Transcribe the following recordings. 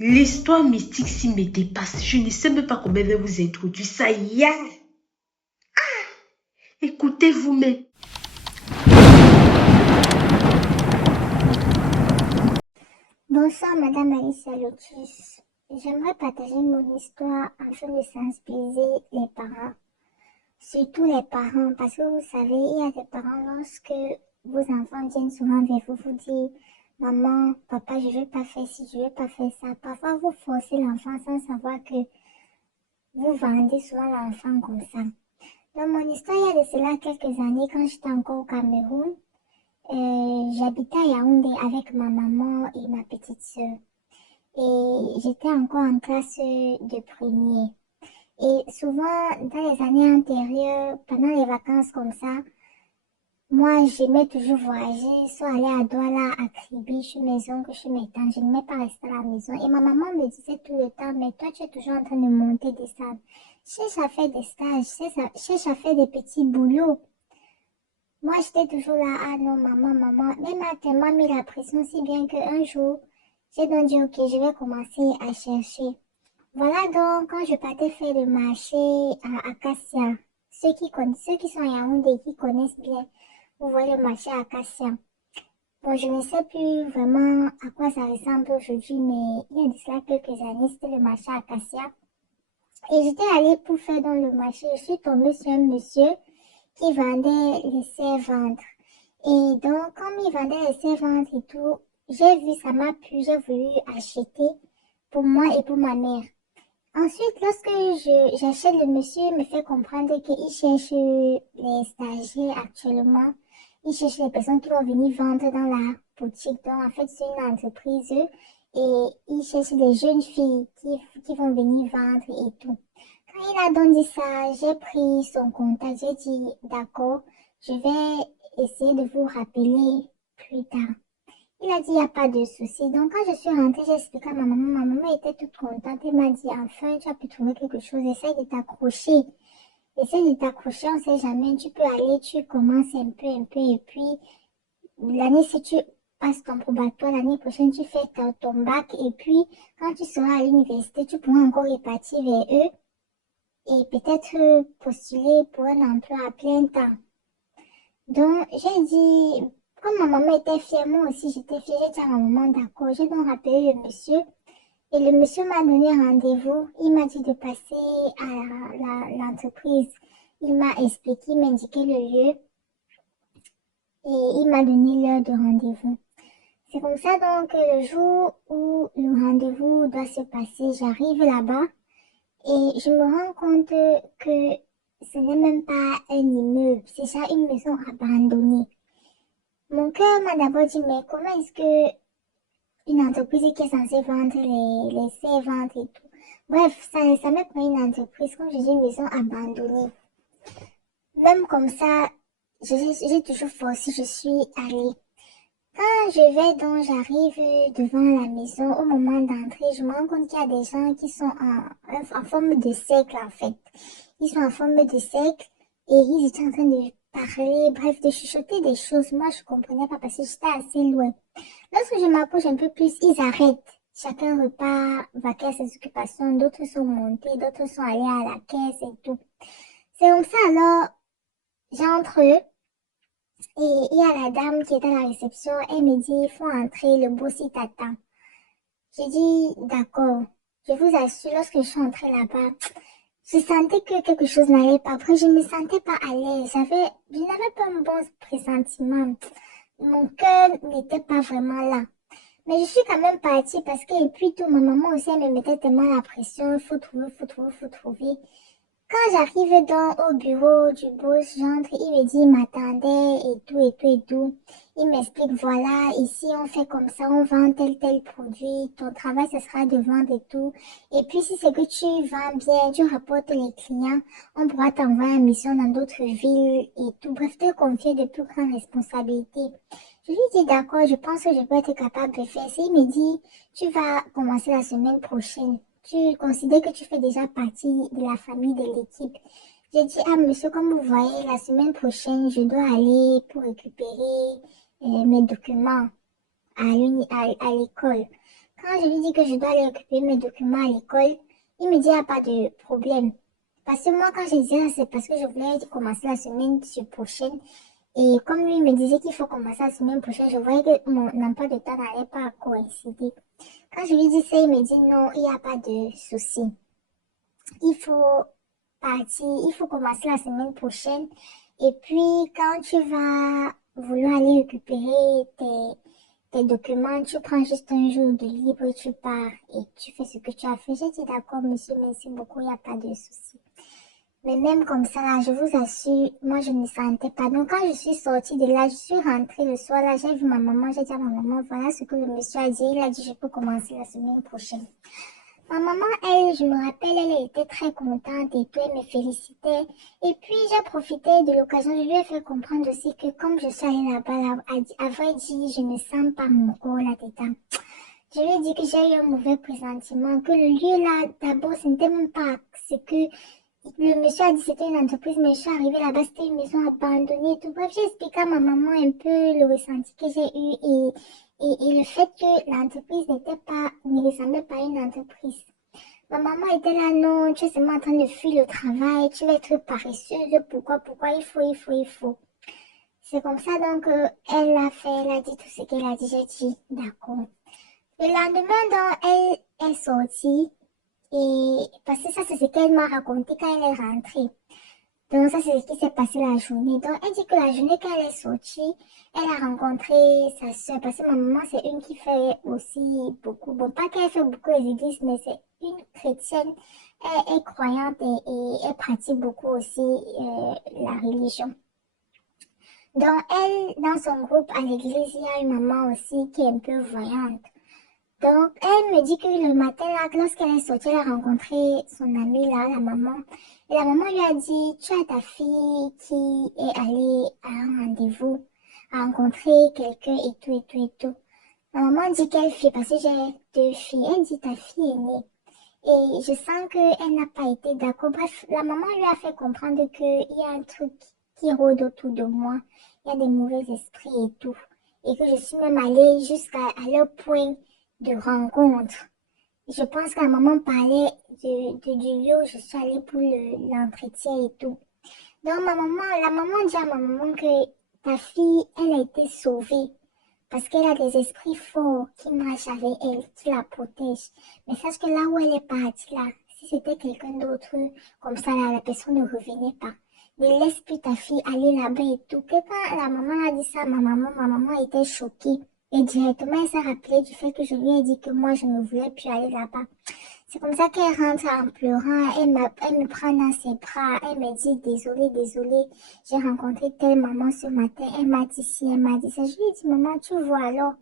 L'histoire mystique s'y me dépasse. Je ne sais même pas comment elle va vous introduire ça. Écoutez vous-même. Bonsoir Madame Alicia Lotus. J'aimerais partager mon histoire afin de sensibiliser les parents, surtout les parents, parce que vous savez, il y a des parents lorsque vos enfants viennent souvent vers vous, vous dire maman, papa, je veux pas faire ci, je veux pas faire ça. Parfois vous forcez l'enfant sans savoir que vous vendez souvent l'enfant comme ça. Dans mon histoire, il y a de cela quelques années, quand j'étais encore au Cameroun, j'habitais à Yaoundé avec ma maman et ma petite sœur. Et j'étais encore en classe de premier. Et souvent, dans les années antérieures, pendant les vacances comme ça, moi, j'aimais toujours voyager, soit aller à Douala, à Kribi, chez mes oncles, chez mes tantes. Je n'aimais pas rester à la maison. Et ma maman me disait tout le temps, mais toi, tu es toujours en train de monter des sables. Cherche à faire des stages, cherche à faire des petits boulots. Moi, j'étais toujours là, ah non, maman, maman. Même elle m'a tellement mis la pression, si bien qu'un jour, j'ai donc dit, ok, je vais commencer à chercher. Voilà donc, quand je partais faire le marché à Acacia, ceux qui sont à Yaoundé, qui connaissent bien, vous voyez le marché à Acacia. Bon, je ne sais plus vraiment à quoi ça ressemble aujourd'hui, mais il y a de cela quelques années, c'était le marché à Acacia. Et j'étais allée pour faire dans le marché, je suis tombée sur un monsieur qui vendait les serre-ventres. Et donc, comme il vendait les serre-ventres et tout, j'ai vu, ça m'a plu, j'ai voulu acheter pour moi et pour ma mère. Ensuite, lorsque j'achète, le monsieur me fait comprendre qu'il cherche les stagiaires actuellement. Il cherche les personnes qui vont venir vendre dans la boutique. Donc, en fait, c'est une entreprise et il cherche des jeunes filles qui vont venir vendre et tout. Quand il a donc dit ça, j'ai pris son contact. J'ai dit, d'accord, je vais essayer de vous rappeler plus tard. Il a dit, il n'y a pas de souci. Donc, quand je suis rentrée, j'ai expliqué à ma maman. Ma maman était toute contente. Elle m'a dit, enfin, tu as pu trouver quelque chose. Essaye de t'accrocher. Essaye de t'accrocher, on ne sait jamais. Tu peux aller, tu commences un peu. Et puis, l'année, si tu passes ton probatoire, l'année prochaine, tu fais ton bac. Et puis, quand tu seras à l'université, tu pourras encore repartir vers eux et peut-être postuler pour un emploi à plein temps. Donc, j'ai dit, comme ma maman était fière, moi aussi j'étais fière, j'ai dit à ma maman, d'accord, j'ai donc rappelé le monsieur. Et le monsieur m'a donné rendez-vous. Il m'a dit de passer à l'entreprise. Il m'a expliqué, il m'a indiqué le lieu et il m'a donné l'heure de rendez-vous. C'est comme ça donc que le jour où le rendez-vous doit se passer, j'arrive là-bas et je me rends compte que ce n'est même pas un immeuble, c'est déjà une maison abandonnée. Mon cœur m'a d'abord dit, mais comment est-ce que une entreprise qui est censée vendre les serre-ventes et tout. Bref, ça m'est pas une entreprise, comme je dis, une maison abandonnée. Même comme ça, j'ai toujours forcé, je suis allée. Quand je vais donc, j'arrive devant la maison, au moment d'entrer, je me rends compte qu'il y a des gens qui sont en forme de cercle, en fait. Ils sont en forme de cercle et ils étaient en train de parler, bref, de chuchoter des choses. Moi, je comprenais pas parce que j'étais assez loin. Lorsque je m'approche un peu plus, ils arrêtent. Chacun repart vaquer à ses occupations. D'autres sont montés, d'autres sont allés à la caisse et tout. C'est comme ça, alors, j'entre et il y a la dame qui est à la réception. Elle me dit, il faut entrer, le boss il t'attend. J'ai dit, d'accord. Je vous assure, lorsque je suis entrée là-bas, je sentais que quelque chose n'allait pas. Après, je ne me sentais pas à l'aise. Je n'avais pas un bon pressentiment. Mon cœur n'était pas vraiment là. Mais je suis quand même partie parce que, et puis tout, ma maman aussi, elle me mettait tellement la pression, il faut trouver, faut trouver, faut trouver. Quand j'arrive au bureau du boss, j'entre, il me dit, il m'attendait et tout, et tout, et tout. Il m'explique, voilà, ici on fait comme ça, on vend tel produit, ton travail ce sera de vendre et tout. Et puis si c'est que tu vends bien, tu rapportes les clients, on pourra t'envoyer en mission dans d'autres villes et tout. Bref, te confier de plus grandes responsabilités. Je lui dis, d'accord, je pense que je peux être capable de faire ça. Il me dit, tu vas commencer la semaine prochaine. Tu considères que tu fais déjà partie de la famille, de l'équipe. J'ai dit, ah monsieur, comme vous voyez, la semaine prochaine, je dois aller pour récupérer mes documents à l'école. Quand je lui dis que je dois aller récupérer mes documents à l'école, il me dit, il n'y a pas de problème. Parce que moi, quand je disais ça, c'est parce que je voulais commencer la semaine prochaine. Et comme lui me disait qu'il faut commencer la semaine prochaine, je voyais que mon emploi de temps n'allait pas coïncider. Quand je lui dis ça, il me dit non, il n'y a pas de souci. Il faut partir, il faut commencer la semaine prochaine. Et puis, quand tu vas vouloir aller récupérer tes documents, tu prends juste un jour de libre, tu pars et tu fais ce que tu as fait. J'ai dit d'accord, monsieur, merci beaucoup, il n'y a pas de souci. Mais même comme ça, là, je vous assure, moi, je ne sentais pas. Donc, quand je suis sortie de là, je suis rentrée le soir, là, j'ai vu ma maman, j'ai dit à ma maman, voilà ce que le monsieur a dit. Il a dit, je peux commencer la semaine prochaine. Ma maman, elle, je me rappelle, elle était très contente et tout, elle me félicitait. Et puis, j'ai profité de l'occasion, je lui ai fait comprendre aussi que comme je suis allée là-bas, là, à vrai dire, je ne sens pas mon corps là-dedans. Je lui ai dit que j'ai eu un mauvais pressentiment, que le lieu là, d'abord, ce n'était même pas ce que le monsieur a dit que c'était une entreprise, mais je suis arrivée là-bas, c'était une maison abandonnée et tout. Bref, j'ai expliqué à ma maman un peu le ressenti que j'ai eu et le fait que l'entreprise ne ressemblait pas à une entreprise. Ma maman était là, non, tu es seulement en train de fuir le travail, tu vas être paresseuse, pourquoi, il faut. C'est comme ça donc, elle a dit tout ce qu'elle a dit, j'ai dit, d'accord. Le lendemain, donc, elle est sortie. Et parce que ça, c'est ce qu'elle m'a raconté quand elle est rentrée. Donc, ça, c'est ce qui s'est passé la journée. Donc, elle dit que la journée quand elle est sortie, elle a rencontré sa soeur. Parce que ma maman, c'est une qui fait aussi beaucoup. Bon, pas qu'elle fait beaucoup les églises, mais c'est une chrétienne. Elle est croyante et elle pratique beaucoup aussi la religion. Donc, elle, dans son groupe à l'église, il y a une maman aussi qui est un peu voyante. Donc, elle me dit que le matin, là, lorsqu'elle est sortie, elle a rencontré son amie, là, la maman. Et la maman lui a dit, tu as ta fille qui est allée à un rendez-vous, à rencontrer quelqu'un et tout, et tout, et tout. La maman dit quelle fille, parce que j'ai deux filles. Elle dit, ta fille est née. Et je sens qu'elle n'a pas été d'accord. Bref, la maman lui a fait comprendre qu'il y a un truc qui rôde autour de moi. Il y a des mauvais esprits et tout. Et que je suis même allée jusqu'à leur point de rencontre. Je pense que la maman parlait du lieu où je suis allée pour l'entretien et tout. Donc la maman dit à ma maman que ta fille, elle a été sauvée parce qu'elle a des esprits forts qui marchent avec elle, qui la protègent. Mais sache que là où elle est partie, là, si c'était quelqu'un d'autre, comme ça, là, la personne ne revenait pas. Ne laisse plus ta fille aller là-bas et tout. Que quand la maman a dit ça à ma maman était choquée. Et directement, elle s'est rappelée du fait que je lui ai dit que moi, je ne voulais plus aller là-bas. C'est comme ça qu'elle rentre en pleurant, elle me prend dans ses bras, elle me dit désolée, j'ai rencontré telle maman ce matin, elle m'a dit ci, elle m'a dit ça. Je lui ai dit, maman, tu vois alors,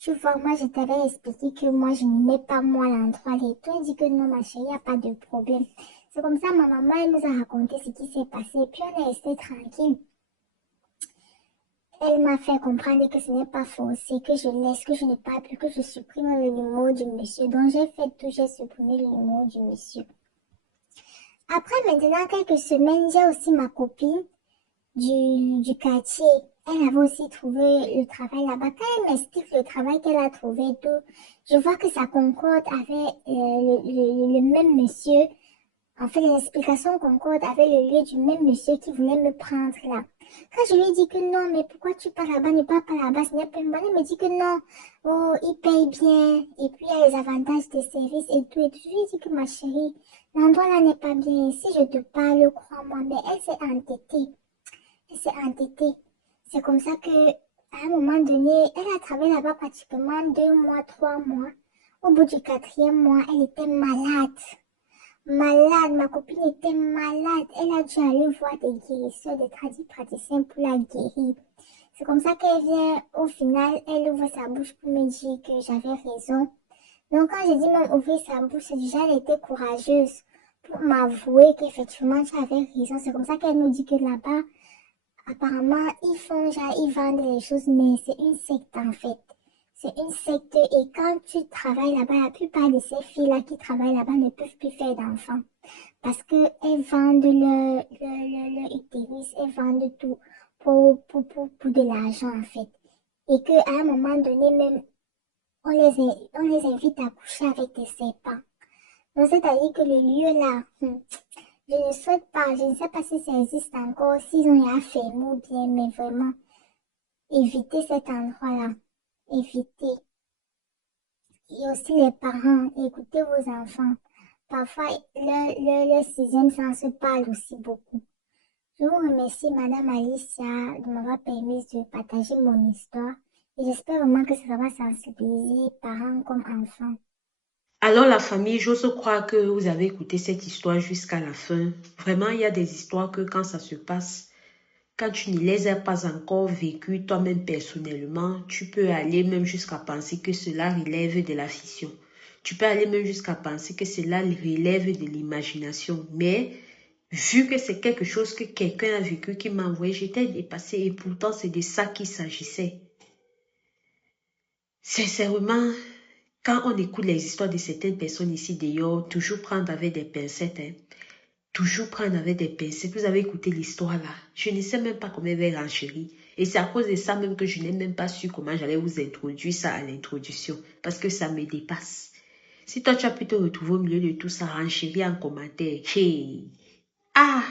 tu vois, moi je t'avais expliqué que moi je n'aimais pas moi l'endroit et toi, elle dit que non ma chérie, il n'y a pas de problème. C'est comme ça, ma maman, elle nous a raconté ce qui s'est passé, puis on est resté tranquille. Elle m'a fait comprendre que ce n'est pas forcé, que je laisse, que je ne parle plus, que je supprime le numéro du monsieur. Donc j'ai fait tout, j'ai supprimé le numéro du monsieur. Après, maintenant, quelques semaines, j'ai aussi ma copine du quartier. Elle avait aussi trouvé le travail là-bas. Quand elle m'explique le travail qu'elle a trouvé et tout, je vois que ça concorde avec le même monsieur. En fait, les explications concordent avec le lieu du même monsieur qui voulait me prendre là. Quand je lui ai dit que non, mais pourquoi tu pars là-bas, ne pars pas là-bas, ce n'est pas une bonne, elle me dit que non, oh, il paye bien, et puis il y a les avantages des services et tout, et tout. Je lui ai dit que ma chérie, l'endroit là n'est pas bien. Si je te parle, crois-moi, mais elle s'est entêtée. Elle s'est entêtée. C'est comme ça que, à un moment donné, elle a travaillé là-bas pratiquement 2 mois, 3 mois. Au bout du quatrième mois, elle était malade. Malade, ma copine était malade. Elle a dû aller voir des guérisseurs, des praticiens pour la guérir. C'est comme ça qu'elle vient, au final, elle ouvre sa bouche pour me dire que j'avais raison. Donc quand j'ai dit même ouvrir sa bouche, déjà elle était courageuse pour m'avouer qu'effectivement tu avais raison. C'est comme ça qu'elle nous dit que là-bas, apparemment, ils vendent les choses, mais c'est une secte en fait. C'est une secte et quand tu travailles là-bas, la plupart de ces filles-là qui travaillent là-bas ne peuvent plus faire d'enfants. Parce qu'elles vendent le utérus, elles vendent tout pour de l'argent en fait. Et qu'à un moment donné, même on les invite à coucher avec des serpents. Donc, c'est-à-dire que le lieu là, je ne souhaite pas, je ne sais pas si ça existe encore, s'ils ont déjà fermé ou bien, mais vraiment, évitez cet endroit-là. Évitez. Et aussi les parents, écoutez vos enfants. Parfois, le sixième sens se parle aussi beaucoup. Je vous remercie, Madame Alicia, de m'avoir permis de partager mon histoire. Et j'espère vraiment que ça va sensibiliser parents comme enfants. Alors la famille, j'ose croire que vous avez écouté cette histoire jusqu'à la fin. Vraiment, il y a des histoires que quand ça se passe, quand tu ne les as pas encore vécues toi-même personnellement, tu peux aller même jusqu'à penser que cela relève de la fiction. Tu peux aller même jusqu'à penser que cela relève de l'imagination. Mais vu que c'est quelque chose que quelqu'un a vécu qui m'a envoyé, j'étais dépassée et pourtant c'est de ça qu'il s'agissait. Sincèrement, quand on écoute les histoires de certaines personnes ici dehors, toujours prendre avec des pincettes, hein. Toujours prendre avec des pincettes. Vous avez écouté l'histoire là. Je ne sais même pas comment elle va renchérir. Et c'est à cause de ça même que je n'ai même pas su comment j'allais vous introduire ça à l'introduction. Parce que ça me dépasse. Si toi tu as pu te retrouver au milieu de tout ça, renchérir en commentaire. Hey. Ah!